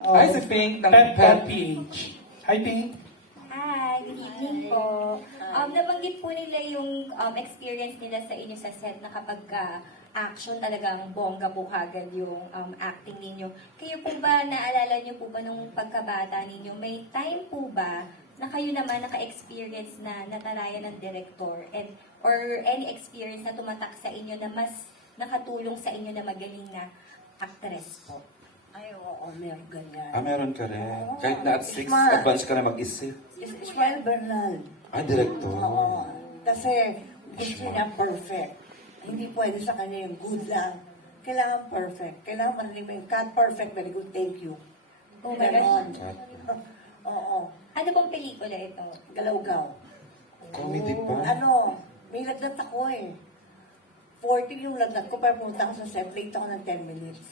Hi, si Pink ng Pep Pep. PH. Hi, Pink. Hi, good evening po. Um, nabanggit po nila yung um, experience nila sa inyo sa set na kapag ka action talagang bongga po kagad yung um, acting ninyo. Kayo po ba, naalala niyo po ba nung pagkabata ninyo, may time po ba na kayo naman naka-experience na natarayan ng director and or any experience na tumatak sa inyo na mas nakatulong sa inyo na magaling na actress po? Ay, oo, meron ganyan. Ah, meron ka rin. Kahit na at 6, Smart. advance ka na mag-isip. Is Ismael Bernal. Ah, director. Oo. Kasi gusto niya perfect. Hindi pwede sa kanya yung good lang. Kailangan perfect. Kailangan marinig mo yung cut perfect, very good, thank you. Oh my Ganon. Cut. Oo. Ano pong pelikula ito? Galaw-gaw. Comedy pa. Ano, may lagnat ako eh. 40 yung lagnat ko, pero pumunta ako sa set, late ako ng 10 minutes.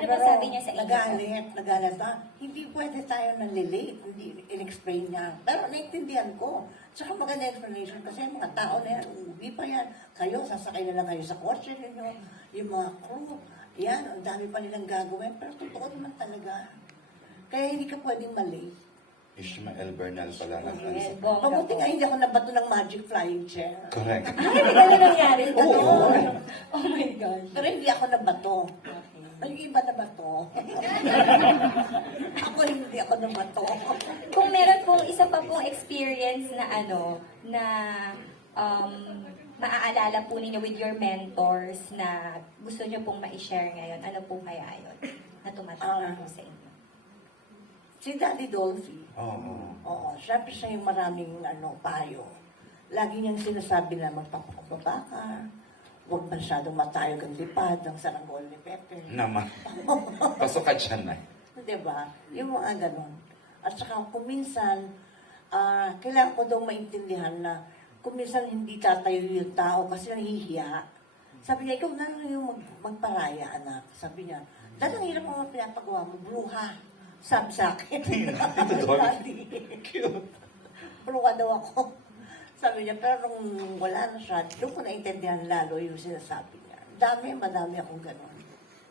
Ano ba sabi niya sa inyo? Nagalit, nagalit na, hindi pwede tayo nalilate, hindi in-explain niya. Pero naintindihan ko. Tsaka maganda explanation kasi yung mga tao na yan, uuwi pa yan. Kayo, sasakay na lang kayo sa kotse ninyo. Yung mga crew, yan, ang dami pa nilang gagawin. Pero totoo naman talaga. Kaya hindi ka pwedeng mali. Ishmael Bernal pala ng sa... bongga Mabuti po. nga hindi ako nabato ng magic flying chair. Correct. Ay, may gano'n nangyari. Oo. Oh my gosh. Pero hindi ako nabato. Ay, yung iba nabato. ako hindi ako nabato. Kung meron pong isa pa pong experience na ano, na um, maaalala po ninyo with your mentors na gusto nyo pong ma-share ngayon, ano po kaya yun na tumatawag Ah. po sa inyo? Si Daddy Dolphy, Oo. oo, syempre siya yung maraming ano, payo. Lagi niyang sinasabi na magpapakababa ka, huwag masyadong matayog ang lipad ng sarangol ni Pepe. Naman. Pasok ka dyan na. Di ba? Yung mga ganon. At saka kung minsan, ah, kailangan ko daw maintindihan na kung minsan hindi tatayo yung tao kasi nahihiya. Sabi niya, ikaw na lang yung mag, magparaya, anak. Sabi niya, dahil ang hirap mga pinapagawa mo, bruha. Sabi sa akin. Cute. bruha daw ako. Sabi niya, pero nung wala na siya, doon ko naintindihan lalo yung sinasabi niya. Dami, madami akong ganon.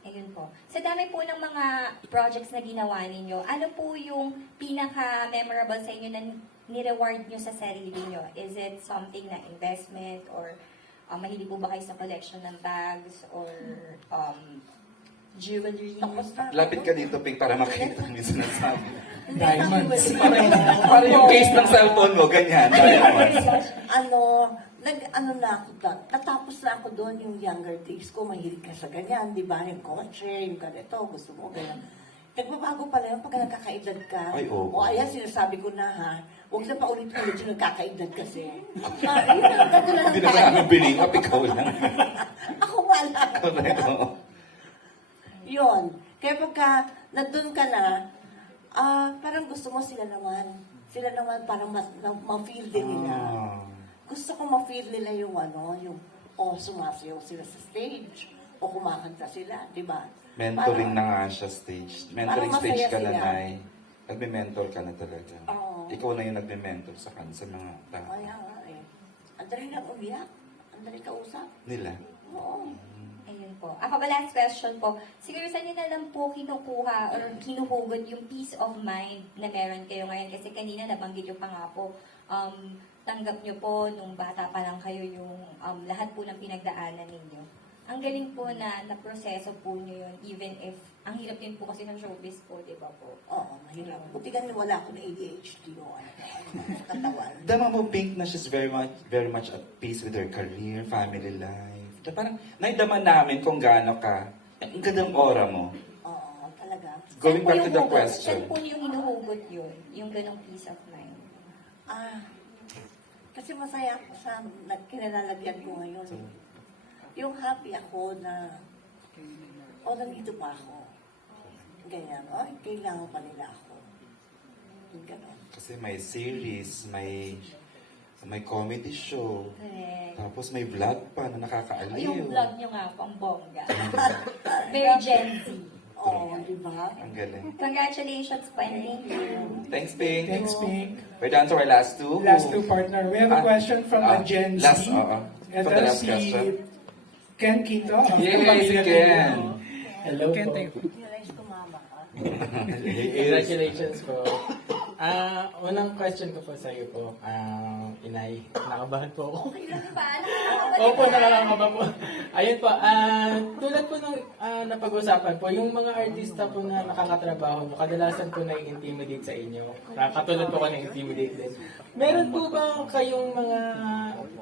Ayun po. Sa dami po ng mga projects na ginawa ninyo, ano po yung pinaka-memorable sa inyo na ni-reward nyo sa sarili nyo? Is it something na investment or uh, mahilig po ba kayo sa collection ng bags or um, jewelry? Lapit ka dito, Pink, para makita mo yung sinasabi. Diamonds. parang yung case ng cellphone mo, ganyan. Ano, nag, ano na ako doon, natapos na ako doon yung younger days ko, mahilig ka sa ganyan, di ba? Yung kotse, yung ganito, gusto mo, ganyan. Nagbabago pala yun pag nagkakaedad ka. Ay, oo. O ayan, sinasabi ko na ha, huwag na pa ulit-ulit yung nagkakaedad kasi. Ah, yun lang, lang Hindi na tayo. lang biling up, ikaw lang. Ako wala. Correct, oo. Yun. Kaya pagka nandun ka na, ah, parang gusto mo sila naman. Sila naman parang mas, na, ma-feel din nila. Ah. gusto ko ma-feel nila yung ano, yung o sumasayaw sila sa stage o kumakanta sila, di ba? Mentoring na Parang- nga siya stage. Mentoring Parang stage masaya ka na, sila. Nay. Nagme-mentor ka na talaga. Oo. Ikaw na yung nagme-mentor sa kan sa mga tao. Kaya nga eh. Ang dali lang umiyak. Ang dali kausap. Nila. Oo. Po. Ako ba last question po. Siguro saan nyo na lang po kinukuha or kinuhugot yung peace of mind na meron kayo ngayon? Kasi kanina nabanggit nyo pa nga po, um, tanggap nyo po nung bata pa lang kayo yung um, lahat po ng pinagdaanan ninyo. Ang galing po na naproseso po nyo yun even if ang hirap din po kasi ng showbiz po, di ba po? Oo, mahirap. Buti ka wala ako na ADHD o ano, ano, katawan. Dama mo, Pink, na she's very much, very much at peace with her career, family life. Na Parang naidama namin kung gaano ka. Ang gandang aura mo. Oo, talaga. Going back yung to the hugot- question. Saan po yung hinuhugot yun? Yung ganong peace of mind? Ah, kasi masaya ako sa na- kinalalagyan ko ngayon. Yung happy ako na, o nandito pa ako. Ganyan, ay, kailangan pa nila ako. Yung Ganon. Kasi may series, may may comedy show. Correct. Tapos may vlog pa na nakakaaliw. Yung vlog nyo nga po, ang bongga. Very Gen Z. Oo, di ba? Ang galing. Congratulations and thank you. Thanks, Pink. Thanks, Pink. We're down to our last two. Last two partner. We have a Ah, question from ah, a Gen Z. last, oo. Ito For the last si question. Ken Quito. Yay, si Ken. Hello po. Realize ko mama ka. Congratulations po. Ah, unang question ko po sa iyo po, ah, Inay. Nakabahan po ako. Opo, nakakaba po. Ayun po, ah, tulad po ng ah, napag-usapan po, yung mga artista po na nakakatrabaho nyo, kadalasan po na-intimidate sa inyo. Ah, katulad po ko na-intimidate din. Meron po ba kayong mga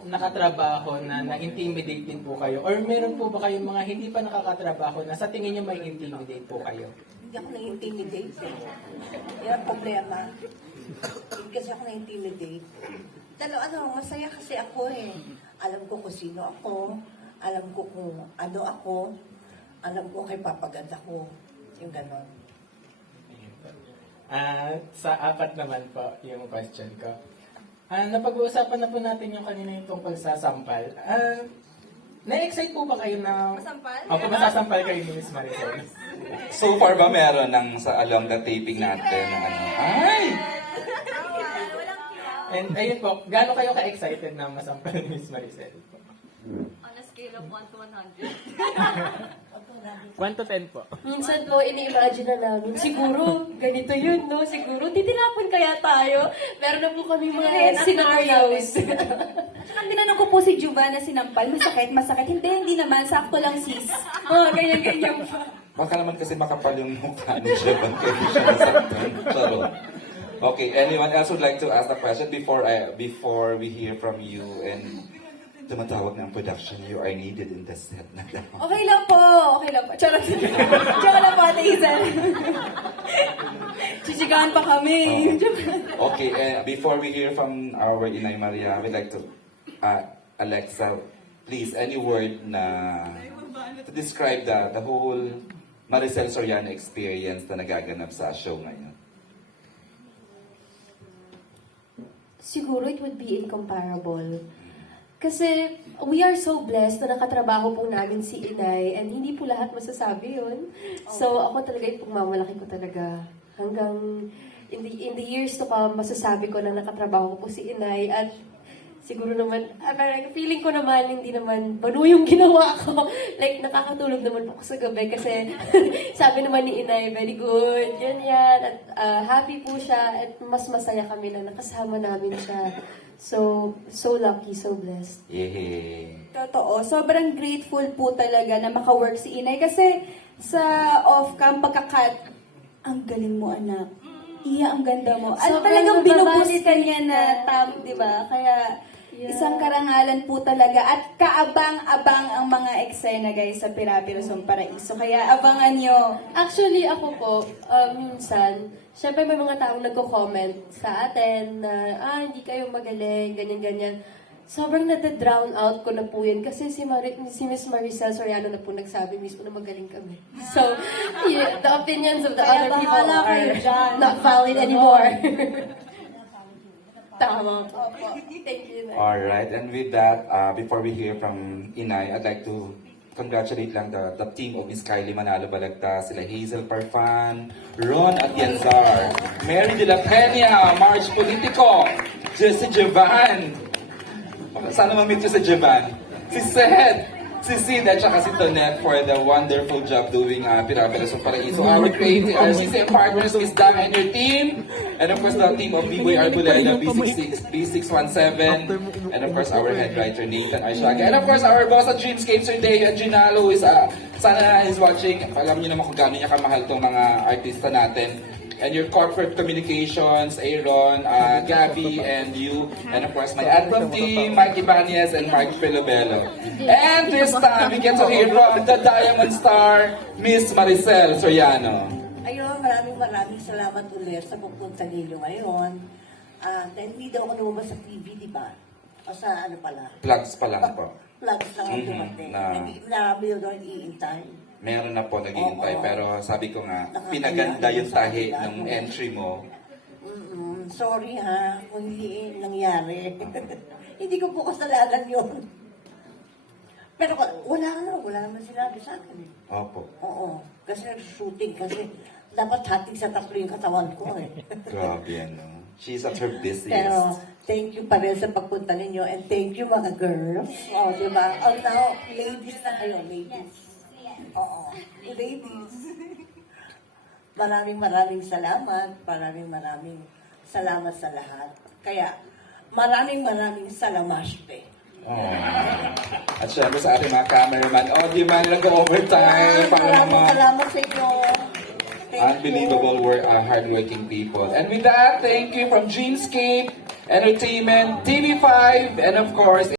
nakatrabaho na na-intimidate din po kayo? Or meron po ba kayong mga hindi pa nakakatrabaho na sa tingin nyo may intimidate po kayo? Hindi ako na-intimidate. Yan ang problema. Hindi kasi ako na-intimidate. Pero ano, masaya kasi ako eh. Alam ko kung sino ako. Alam ko kung ano ako. Alam ko kay papaganda ko. Yung ganon. Ah, sa apat naman po yung question ko. Ah, napag-uusapan na po natin yung kanina yung tungkol sa sampal. Ah, na-excite po ba kayo na... Masampal? Opo, masasampal kayo ni Miss Maricel. So far ba meron ng sa along the taping natin ng ano? Ay! And ayun po, gaano kayo ka-excited na masampal ni Miss Maricel? On a scale of 1 to 100. 1 to 10 po. Minsan po, ini-imagine na namin, siguro, ganito yun, no? Siguro, titilapon kaya tayo. Meron na po kami mga scenarios. Tsaka tinanong ko po si Juva na sinampal, masakit, masakit. Hindi, hindi naman, sakto lang sis. Oh, ganyan, ganyan pa. Baka naman kasi makapal yung mukha ni Jeban kaya siya nasaktan. Charot. Okay, anyone else would like to ask a question before I, before we hear from you and tumatawag ng production, you are needed in the set na daw. Okay lang po, okay lang po. Charot. Joke lang po, Ate Hazel. Sisigahan pa kami. Lang. Okay, uh, before we hear from our Inay Maria, we'd like to, uh, Alexa, please, any word na to describe the, the whole Maricel Soriano experience na nagaganap sa show ngayon. siguro it would be incomparable. Kasi we are so blessed na nakatrabaho po namin si Inay and hindi po lahat masasabi yun. So ako talaga yung pagmamalaki ko talaga hanggang in the, in the years to come, masasabi ko na nakatrabaho ko po si Inay at siguro naman, ah, parang feeling ko naman, hindi naman banu yung ginawa ko. like, nakakatulog naman po ako sa gabi kasi sabi naman ni Inay, very good, yan yan. At ah, happy po siya at mas masaya kami na nakasama namin siya. So, so lucky, so blessed. Yehey. Totoo, sobrang grateful po talaga na maka-work si Inay kasi sa off-cam pagkakat, ang galing mo anak. Iya, ang ganda mo. At Sobrang talagang nababalikan niya na tam, di ba? Kaya Yeah. isang karangalan po talaga at kaabang-abang ang mga eksena guys sa Pirapiro sa Paraiso. Kaya abangan nyo. Actually, ako po, um, minsan, syempre may mga taong nagko-comment sa atin na, ah, hindi kayo magaling, ganyan-ganyan. Sobrang nade-drown out ko na po yun kasi si, Mari- si Miss Maricel Soriano na po nagsabi mismo na magaling kami. So, yeah, the opinions of the Kaya other people bahala kayo are dyan. not valid anymore. Tama po. Thank you. Nay. Alright, and with that, uh, before we hear from Inay, I'd like to congratulate lang the, the team of Miss Kylie Manalo Balagta, sila Hazel Parfan, Ron Atienzar, Mary De La Peña, Marge Politico, Jesse Jevan, sana ma-meet ko si Jevan, si Seth, si Sid at saka si Tonette for the wonderful job doing uh, Pirapelas of Paraiso. Our creative, our CCM partners is Dana and her team. And of course, the team of B-Boy Arboleda, B66, B617. And of course, our head writer, Nathan Arshaga. And of course, our boss at Dreamscape, Sir Deo Ginalo, is, uh, sana is watching. Alam niyo naman kung gaano niya kamahal tong mga artista natin. And your corporate communications, Aaron, uh, Gabby, and you. And of course, my admin team, Mike Ibanez and Mark Filobello. And this time, we get to hear from the Diamond Star, Miss Maricel Soriano. Ayun, maraming maraming salamat ulit sa pupunta ninyo ngayon. Ah, dahil hindi daw ako lumabas sa TV, di ba? O sa ano pala? Plugs pa lang po. Vlogs lang ang Mhm, dumating. na- Nag- Marami daw iintay. Meron na po naghihintay, Oo. pero sabi ko nga, Nakakaya pinaganda yung yun sa tahi ng entry mo. Mm-mm. Sorry ha, kung hindi nangyari. hindi ko po kasalanan yun. Pero wala na, wala naman sinabi sa akin. eh. Opo. Oo, kasi nag-shooting kasi dapat hating sa tatlo yung katawan ko eh. Grabe ano. She's at her busiest. Pero thank you pa rin sa pagpunta ninyo and thank you mga girls. O, di ba? Oh, now, ladies na kayo, ladies. Oo, ladies. maraming maraming salamat, maraming maraming salamat sa lahat. Kaya, maraming maraming salamaste. Oh. At syempre sa ating mga cameraman, oh, di man nag-overtime Maraming naman. salamat sa inyo. Unbelievable work, uh, hardworking people. And with that, thank you from Dreamscape Entertainment, TV5, and of course,